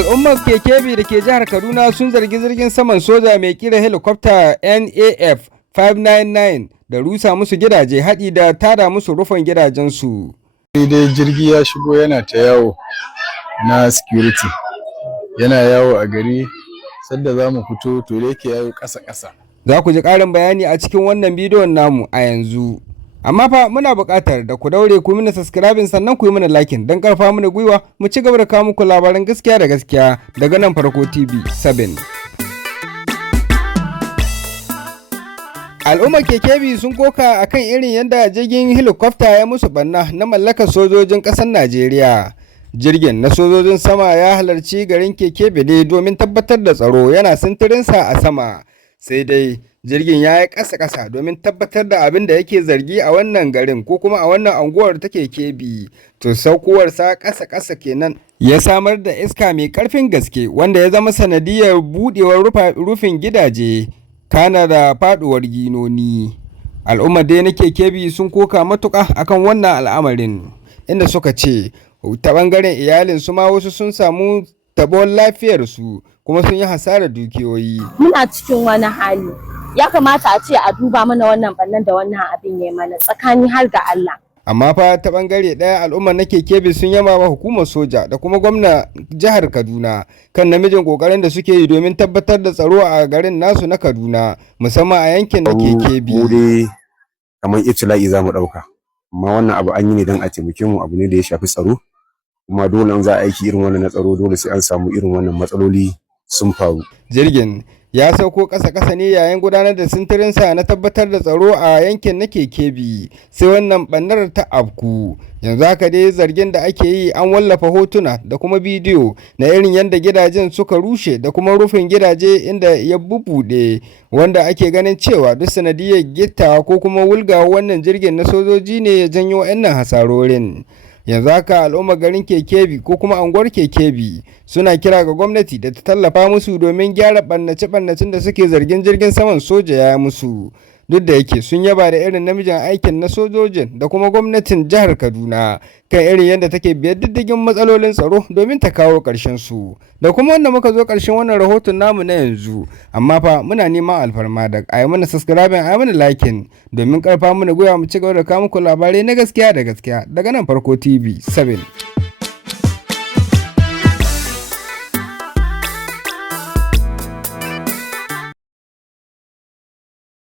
Al'ummar Kekebe da ke jihar Kaduna sun zargi jirgin saman soja mai kira helicopter NAF 599 da rusa musu gidaje haɗi da tada musu rufin gidajensu. Dai jirgi ya shigo yana ta yawo na security, yana yawo a gari sadda za mu fito to da yake yawo ƙasa-ƙasa. Za ku ji ƙarin bayani a cikin wannan bidiyon namu a yanzu. Amma fa muna buƙatar da ku daure ku mana subscribing sannan ku yi mana liking don ƙarfa mana gwiwa mu ci gaba da kawo muku labaran gaskiya da gaskiya daga nan Farko TV 7. Al'ummar Kekebe sun koka akan irin yadda jirgin helicopter ya musu banna na mallakar sojojin ƙasar Najeriya. Jirgin na sojojin sama ya halarci garin Kekebe ne domin tabbatar da tsaro yana sintirinsa a sama. Sai dai jirgin ya yi ƙasa-ƙasa domin tabbatar da abin da yake zargi a wannan garin ko kuma a wannan anguwar ta Kekebe. To saukowarsa ƙasa-ƙasa kenan ya samar da iska mai ƙarfin gaske wanda ya zama sanadiyar buɗewar rufin gidaje kana da faɗuwar ginoni. Al'ummar dai na Kekebe sun koka matuƙa akan wannan al'amarin inda suka ce ta ɓangaren iyalinsu ma wasu sun samu taɓon lafiyarsu kuma sun yi hasarar dukiyoyi. Muna cikin wani hali, ya kamata a ce a duba mana wannan bannan da wannan abin ya mana tsakani har ga Allah. Amma fa ta bangare ɗaya al'ummar na Kekebe sun yaba wa hukumar soja da kuma gwamna jihar Kaduna kan namijin kokarin da suke yi domin tabbatar da tsaro a garin nasu na Kaduna musamman a yankin na Kekebe. Mu dai kamar itila'i za mu ɗauka, amma wannan abu an yi ne don a taimake mu, abu ne da ya shafi tsaro. Kuma dole in za a aiki irin wannan na tsaro dole sai an samu irin wannan matsaloli sun faru. Jirgin ya sauko ƙasa-ƙasa ne yayin gudanar da sintirinsa na tabbatar da tsaro a yankin na Kekebe sai wannan ɓannar ta afku. Yanzu haka dai zargin da ake yi an wallafa hotuna da kuma bidiyo na irin yadda gidajen suka rushe da kuma rufin gidaje inda ya bubuɗe wanda ake ganin cewa duk sanadiyar gittawa ko kuma wulgawa wannan jirgin na sojoji ne ya janyo wannan hasarorin. Yanzu haka al'ummar garin Kekebe ko kuma anguwar Kekebe suna kira ga gwamnati da ta tallafa musu domin gyara ɓannace-ɓannacen da suke zargin jirgin saman soja ya musu. Duk da yake sun yaba da irin namijin aikin na sojojin da kuma gwamnatin jihar Kaduna kan irin yadda take biyar diddigin matsalolin tsaro domin ta kawo ƙarshen su. Da kuma wanda muka zo ƙarshen wannan rahoton namu na yanzu, amma fa muna neman alfarma da a yi mana subscribing a yi mana liking domin ƙarfa mana gwiwa mu ci gaba da kawo muku labarai na gaskiya da gaskiya daga nan Farko TV 7.